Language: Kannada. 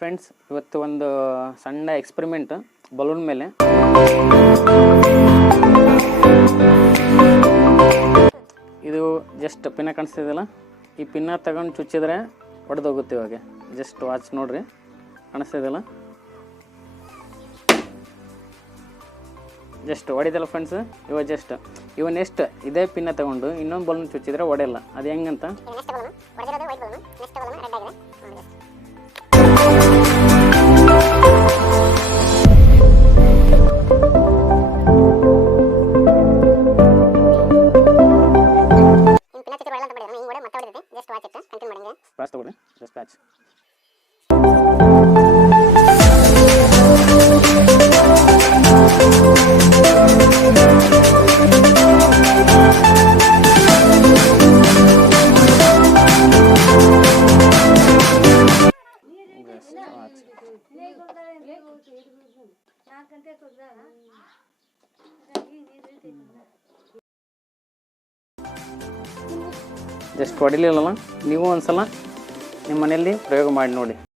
ಫ್ರೆಂಡ್ಸ್, ಇವತ್ತು ಒಂದು ಸಣ್ಣ ಎಕ್ಸ್ಪೆರಿಮೆಂಟ್ ಬಲೂನ್ ಮೇಲೆ. ಇದು ಜಸ್ಟ್ ಪಿನ್ನ ಕಾಣಿಸ್ತಿದೆಯಲ್ಲ, ಈ ಪಿನ್ನ ತಗೊಂಡು ಚುಚ್ಚಿದ್ರೆ ಹೊಡೆದೋಗುತ್ತೆ. ಇವಾಗ ಜಸ್ಟ್ ವಾಚ್ ನೋಡ್ರಿ, ಕಾಣಿಸ್ತಿದೆಯಲ್ಲ, ಜಸ್ಟ್ ಹೊಡಿದಲ್ಲ ಫ್ರೆಂಡ್ಸ್. ಇವಾಗ ಜಸ್ಟ್ ನೆಕ್ಸ್ಟ್ ಇದೇ ಪಿನ್ನ ತಗೊಂಡು ಇನ್ನೊಂದು ಬಲೂನ್ ಚುಚ್ಚಿದ್ರೆ ಹೊಡೆಯಲ್ಲ. ಅದು ಹೆಂಗಂತ ಪ್ಯಾಚ್ ತಗೊಳ್ಳಿ, ಜಸ್ಟ್ ಪ್ಯಾಚ್. ಜಸ್ಟ್ ಹೊಡಿಲಿಲ್ಲ, ನೀವು ಒಂದ್ಸಲ ನಿಮ್ಮ ಮನೆಯಲ್ಲಿ ಪ್ರಯೋಗ ಮಾಡಿ ನೋಡಿ.